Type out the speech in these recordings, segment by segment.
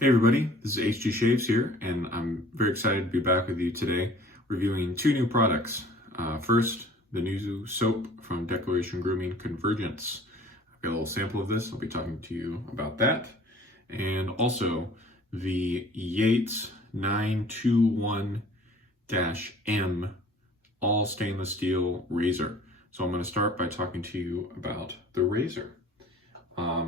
Hey everybody, this is HG Shaves here, and I'm very excited to be back with you today reviewing two new products. First, the new soap from Declaration Grooming Convergence. I've got a little sample of this, I'll be talking to you about that. And also, the Yates 921-M all stainless steel razor. So I'm going to start by talking to you about the razor. By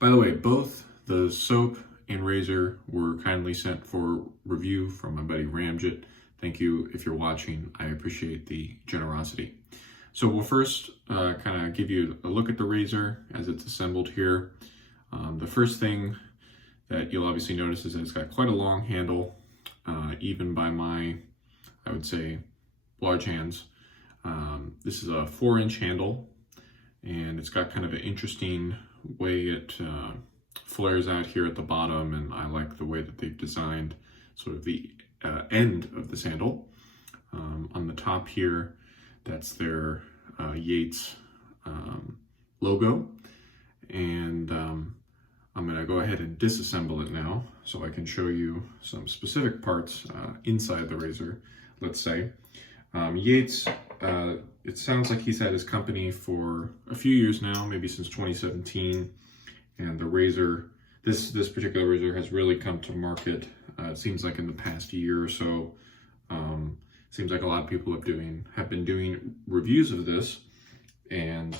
the way, both the soap and razor were kindly sent for review from my buddy Ramjet. Thank you if you're watching. I appreciate the generosity. So we'll first kind of give you a look at the razor as it's assembled here. The first thing that you'll obviously notice is that it's got quite a long handle, even by my, I would say, large hands. This is a 4-inch handle, and it's got kind of an interesting way it flares out here at the bottom, and I like the way that they've designed sort of the end of this handle. On the top here, that's their Yates logo, and I'm going to go ahead and disassemble it now so I can show you some specific parts inside the razor. Let's say Yates, it sounds like he's had his company for a few years now, maybe since 2017. And the razor, this particular razor has really come to market, it seems like in the past year or so. Seems like a lot of people have been doing reviews of this. And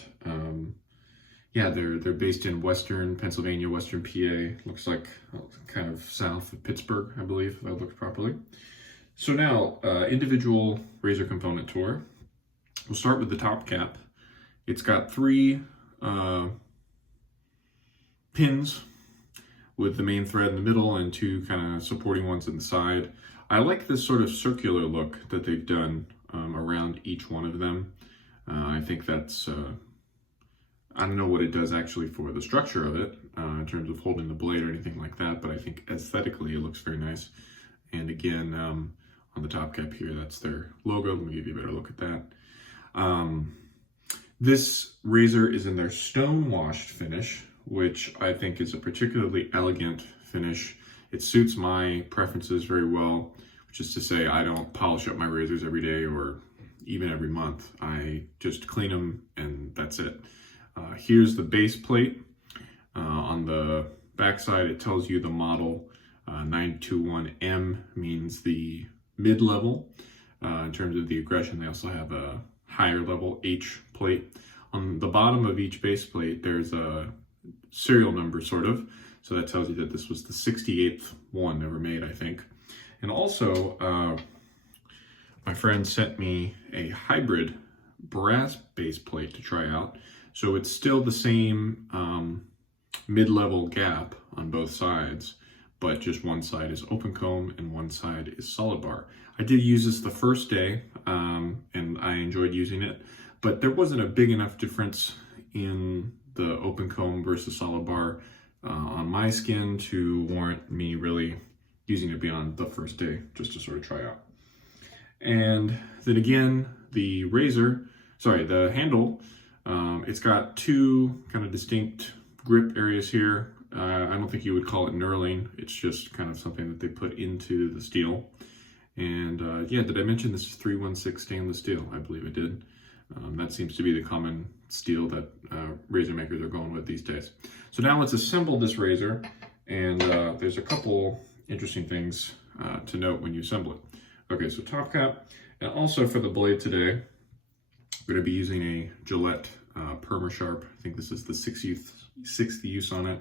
yeah, they're based in Western Pennsylvania, Western PA. Looks like kind of south of Pittsburgh, I believe, if I looked properly. So now, individual razor component tour. We'll start with the top cap. It's got 3 pins with the main thread in the middle and 2 kind of supporting ones in the side. I like this sort of circular look that they've done around each one of them. I think that's, I don't know what it does actually for the structure of it in terms of holding the blade or anything like that, but I think aesthetically it looks very nice. And again, on the top cap here, that's their logo. Let me give you a better look at that. This razor is in their stone washed finish, which I think is a particularly elegant finish. It suits my preferences very well, which is to say I don't polish up my razors every day or even every month. I just clean them and that's it. Here's the base plate. On the back side, it tells you the model. 921M means the mid-level. In terms of the aggression, they also have a higher level H plate. On the bottom of each base plate, there's a serial number, sort of. So that tells you that this was the 68th one ever made, I think. And also, my friend sent me a hybrid brass base plate to try out. So it's still the same mid-level gap on both sides, but just one side is open comb and one side is solid bar. I did use this the first day, and I enjoyed using it, but there wasn't a big enough difference in the open comb versus solid bar on my skin to warrant me really using it beyond the first day, just to sort of try out. And then again, the handle, it's got 2 kind of distinct grip areas here. I don't think you would call it knurling. It's just kind of something that they put into the steel. And yeah, did I mention this is 316 stainless steel? I believe I did. That seems to be the common steel that razor makers are going with these days. So now let's assemble this razor. And there's a couple interesting things to note when you assemble it. Okay, so top cap. And also for the blade today, I'm going to be using a Gillette Perma-Sharp. I think this is the 6th use on it.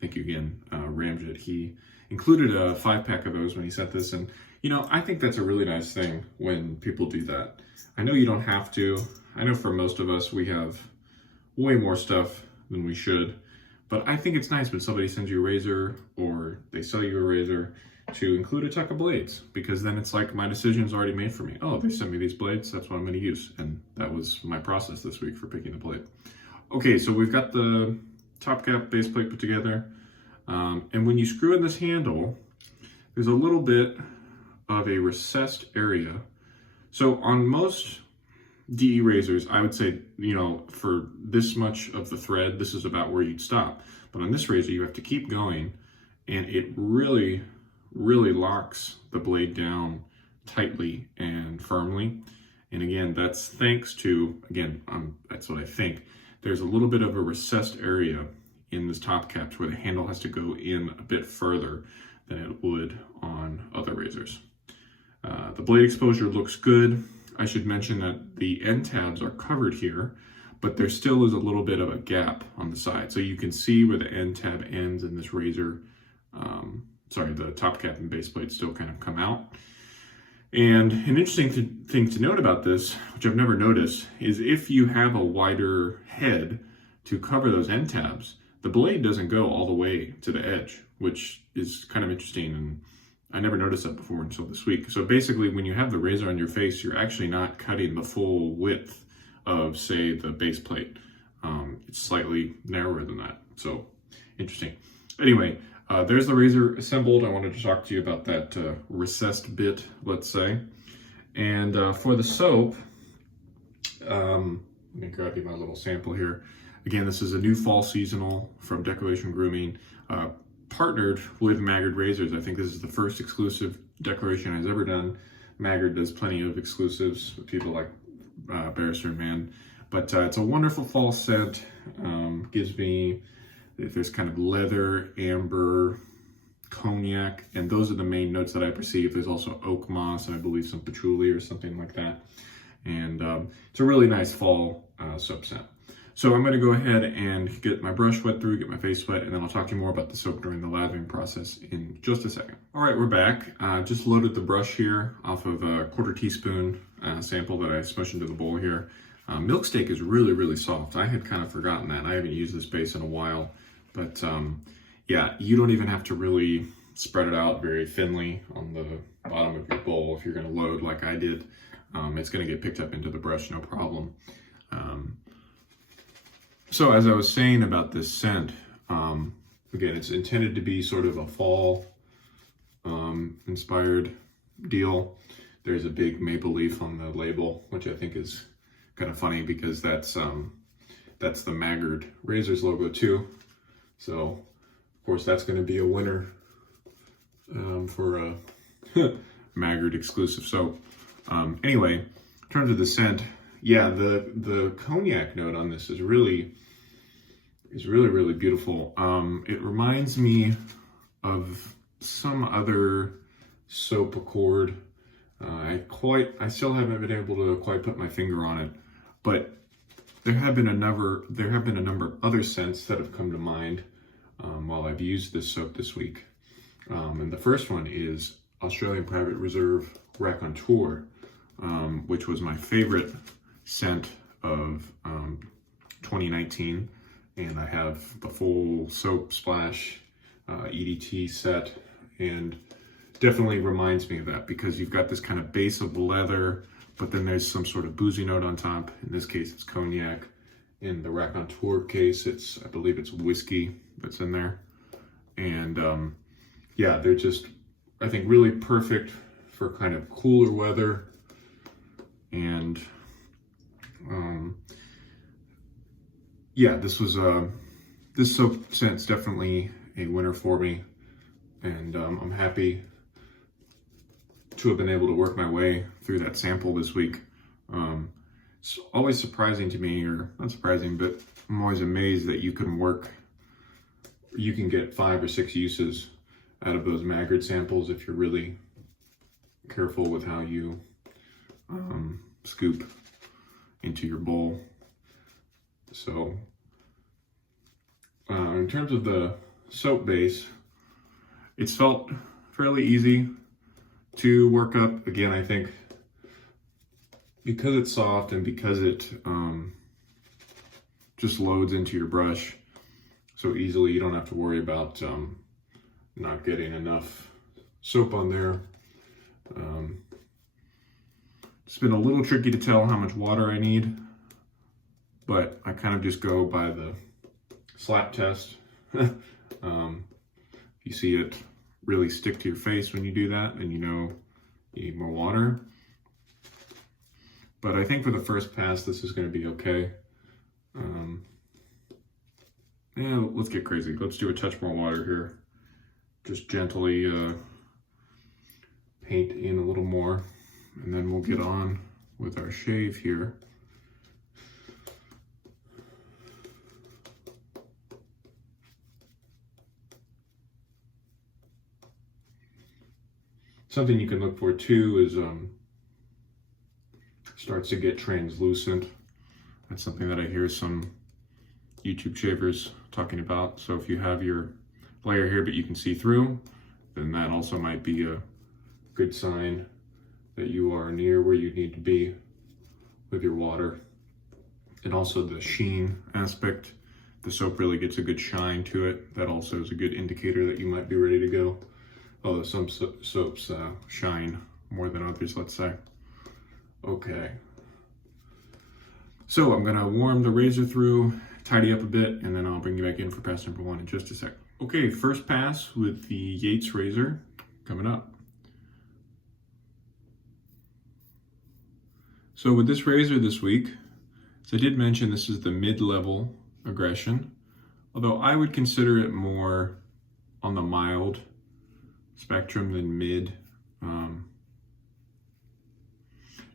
Thank you again, Ramjet. He included a 5-pack of those when he sent this, and you know, I think that's a really nice thing when people do that. I know you don't have to. I know for most of us, we have way more stuff than we should, but I think it's nice when somebody sends you a razor or they sell you a razor to include a tuck of blades, because then it's like my decision's already made for me. Oh, they sent me these blades, that's what I'm going to use, and that was my process this week for picking the blade. Okay, so we've got the top cap base plate put together, and when you screw in this handle, there's a little bit of a recessed area. So on most DE razors, I would say, you know, for this much of the thread, this is about where you'd stop. But on this razor, you have to keep going and it really, really locks the blade down tightly and firmly. And again, that's thanks to, again, that's what I think, there's a little bit of a recessed area in this top cap to where the handle has to go in a bit further than it would on other razors. The blade exposure looks good. I should mention that the end tabs are covered here, but there still is a little bit of a gap on the side. So you can see where the end tab ends in this razor. The top cap and base plate still kind of come out. And an interesting thing to note about this, which I've never noticed, is if you have a wider head to cover those end tabs, the blade doesn't go all the way to the edge, which is kind of interesting, and I never noticed that before until this week. So basically, when you have the razor on your face, you're actually not cutting the full width of, say, the base plate. It's slightly narrower than that, so interesting. Anyway, there's the razor assembled. I wanted to talk to you about that recessed bit, let's say. And for the soap, let me grab you my little sample here. Again, this is a new fall seasonal from Declaration Grooming, partnered with Maggard razors. I think this is the first exclusive Declaration has ever done. Maggard does plenty of exclusives with people like Barrister and Man. But it's a wonderful fall scent. Gives me, there's kind of leather, amber, cognac, and those are the main notes that I perceive. There's also oak moss, and I believe some patchouli or something like that. And it's a really nice fall soap scent. So I'm going to go ahead and get my brush wet through, get my face wet, and then I'll talk to you more about the soap during the lathering process in just a second. All right, we're back. Just loaded the brush here off of a 1/4 teaspoon sample that I smushed into the bowl here. Milk steak is really, really soft. I had kind of forgotten that. I haven't used this base in a while, but yeah, you don't even have to really spread it out very thinly on the bottom of your bowl if you're going to load like I did. It's going to get picked up into the brush, no problem. So as I was saying about this scent, again, it's intended to be sort of a fall inspired deal. There's a big maple leaf on the label, which I think is kind of funny because that's the Maggard razors logo too. So of course that's going to be a winner for a Maggard exclusive soap. Anyway, in terms of the scent, yeah, the cognac note on this is really beautiful. It reminds me of some other soap accord. I still haven't been able to quite put my finger on it, but there have been a number of other scents that have come to mind while I've used this soap this week. And the first one is Australian Private Reserve Raconteur, which was my favorite scent of 2019. And I have the full soap splash EDT set, and definitely reminds me of that because you've got this kind of base of leather, but then there's some sort of boozy note on top. In this case, it's cognac. In the Raconteur case, I believe it's whiskey that's in there. And yeah, they're just, I think, really perfect for kind of cooler weather. And yeah, this soap scent's definitely a winner for me, and I'm happy to have been able to work my way through that sample this week. It's always surprising to me, or not surprising, but I'm always amazed that you can get 5 or 6 uses out of those Maggard samples if you're really careful with how you scoop into your bowl. So in terms of the soap base, it's felt fairly easy to work up. Again, I think because it's soft and because it just loads into your brush so easily, you don't have to worry about not getting enough soap on there. It's been a little tricky to tell how much water I need, but I kind of just go by the slap test. If you see it really stick to your face when you do that, then you know you need more water. But I think for the first pass, this is going to be okay. Yeah, let's get crazy. Let's do a touch more water here. just gently paint in a little more, and then we'll get on with our shave here. Something you can look for too is starts to get translucent. That's something that I hear some YouTube shavers talking about. So if you have your layer here but you can see through, then that also might be a good sign that you are near where you need to be with your water. And also the sheen aspect, the soap really gets a good shine to it. That also is a good indicator that you might be ready to go. Although some soaps shine more than others, let's say. Okay. So I'm gonna warm the razor through, tidy up a bit, and then I'll bring you back in for pass number 1 in just a sec. Okay, first pass with the Yates razor coming up. So with this razor this week, as I did mention, this is the mid-level aggression, although I would consider it more on the mild spectrum than mid.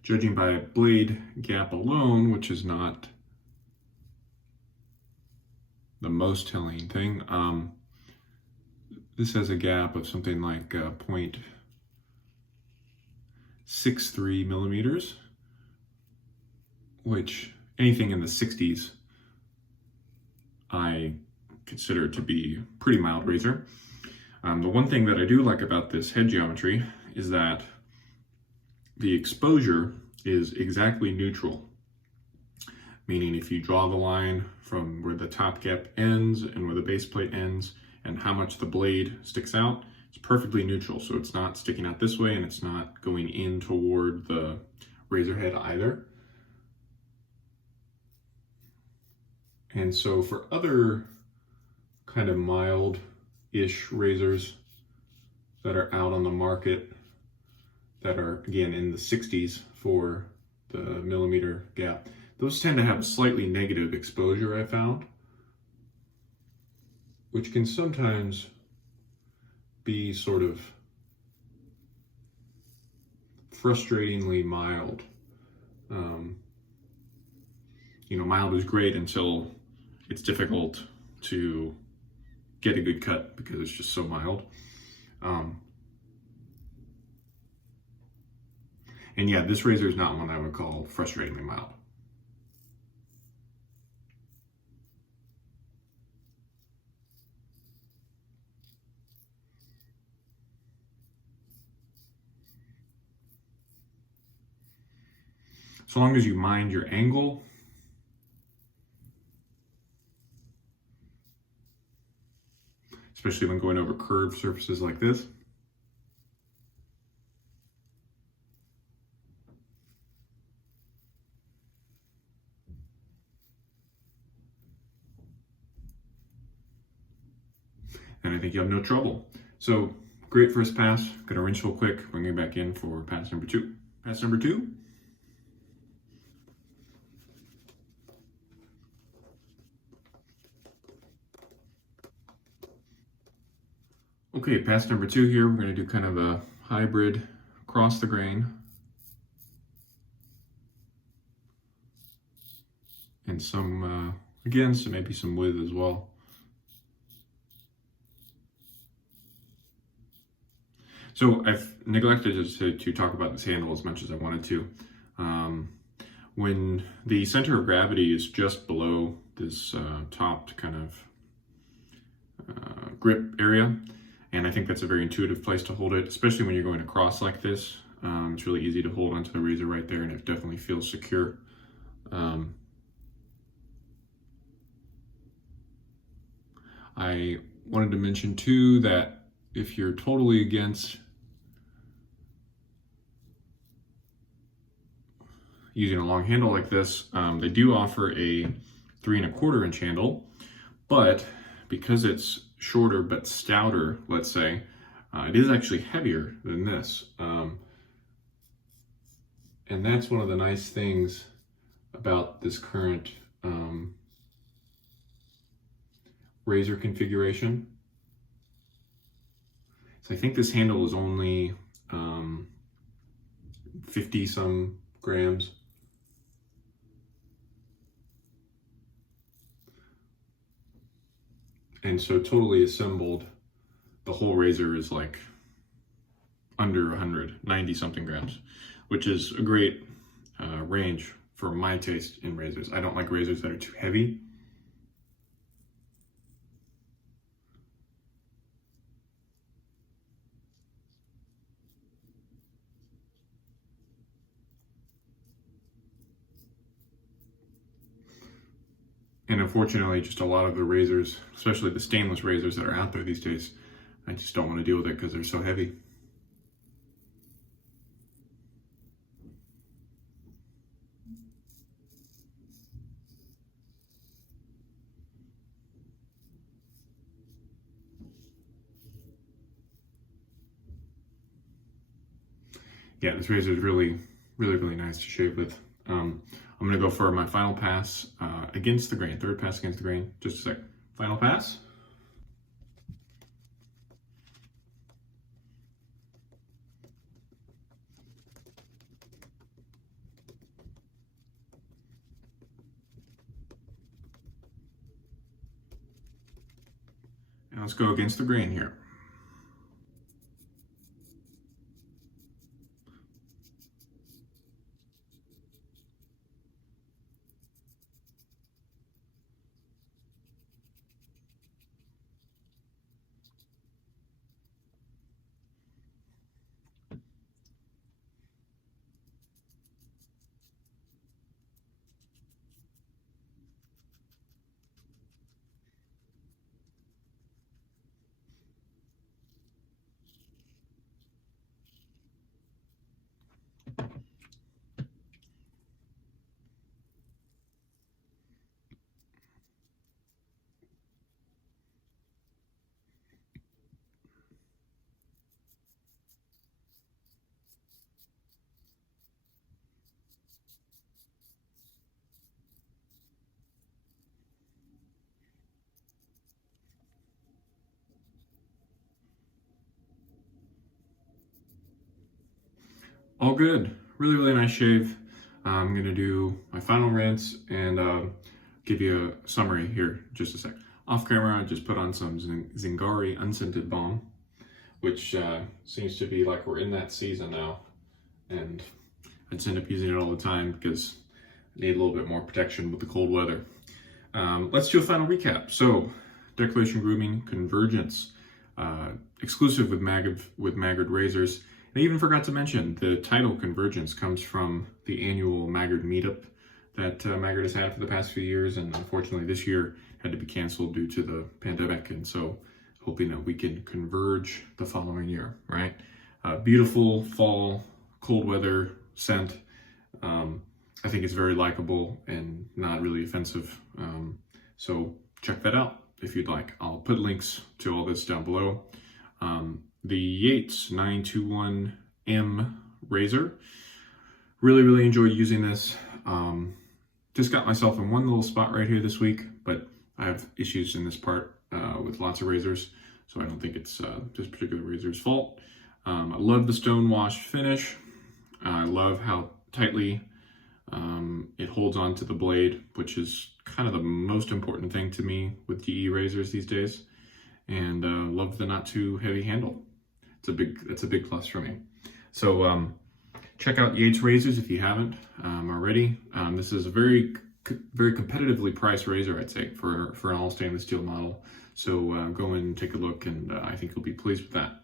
Judging by blade gap alone, which is not the most telling thing, this has a gap of something like 0.63 millimeters, which anything in the 60s I consider to be pretty mild razor. The one thing that I do like about this head geometry is that the exposure is exactly neutral. Meaning if you draw the line from where the top gap ends and where the base plate ends and how much the blade sticks out, it's perfectly neutral. So it's not sticking out this way and it's not going in toward the razor head either. And so for other kind of mild-ish razors that are out on the market that are, again, in the 60s for the millimeter gap, those tend to have a slightly negative exposure, I found, which can sometimes be sort of frustratingly mild. You know, mild is great until it's difficult to get a good cut because it's just so mild. And yeah, this razor is not one I would call frustratingly mild. So long as you mind your angle, especially when going over curved surfaces like this. And I think you have no trouble. So great first pass. Gonna rinse real quick, bring it back in for pass number 2. Pass number 2. Okay, pass number 2 here. We're gonna do kind of a hybrid across the grain. And some, again, so maybe some width as well. So I've neglected to talk about this handle as much as I wanted to. When the center of gravity is just below this topped kind of grip area, and I think that's a very intuitive place to hold it, especially when you're going across like this. It's really easy to hold onto the razor right there, and it definitely feels secure. I wanted to mention too that if you're totally against using a long handle like this, they do offer a 3 1/4 inch handle, but because it's shorter but stouter, let's say, it is actually heavier than this. And that's one of the nice things about this current razor configuration. So I think this handle is only 50 some grams. And so totally assembled, the whole razor is like under 100, 90 something grams, which is a great range for my taste in razors. I don't like razors that are too heavy. And unfortunately, just a lot of the razors, especially the stainless razors that are out there these days, I just don't want to deal with it because they're so heavy. Yeah, this razor is really nice to shave with. I'm gonna go for my final pass against the grain, third pass against the grain. Just a sec. Final pass. And let's go against the grain here. All good. Really nice shave. I'm gonna do my final rinse and give you a summary here in just a sec. Off camera, I just put on some Zingari Unscented Balm, which seems to be like we're in that season now. And I just end up using it all the time because I need a little bit more protection with the cold weather. Let's do a final recap. So, Declaration Grooming Convergence, exclusive with Maggard razors. I even forgot to mention the title Convergence comes from the annual Maggard meetup that Maggard has had for the past few years, and unfortunately this year had to be canceled due to the pandemic, and so hoping that we can converge the following year, right? Beautiful fall, cold weather scent. I think it's very likable and not really offensive. So check that out if you'd like. I'll put links to all this down below. The Yates 921M razor. Really enjoyed using this. Just got myself in one little spot right here this week, but I have issues in this part with lots of razors, so I don't think it's this particular razor's fault. I love the stone washed finish. I love how tightly it holds on to the blade, which is kind of the most important thing to me with DE razors these days. And love the not too heavy handle. That's a big plus for me. So check out Yates razors if you haven't already. This is a very competitively priced razor, I'd say, for an all stainless steel model. So go and take a look, and I think you'll be pleased with that.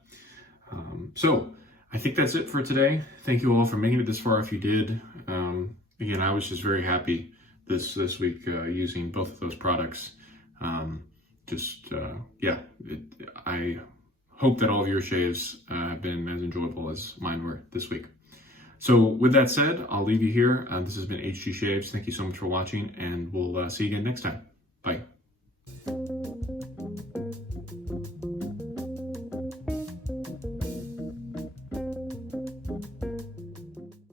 So I think that's it for today. Thank you all for making it this far if you did. Again, I was just very happy this week using both of those products. I hope that all of your shaves have been as enjoyable as mine were this week. So with that said, I'll leave you here. This has been HG Shaves. Thank you so much for watching, and we'll see you again next time. Bye.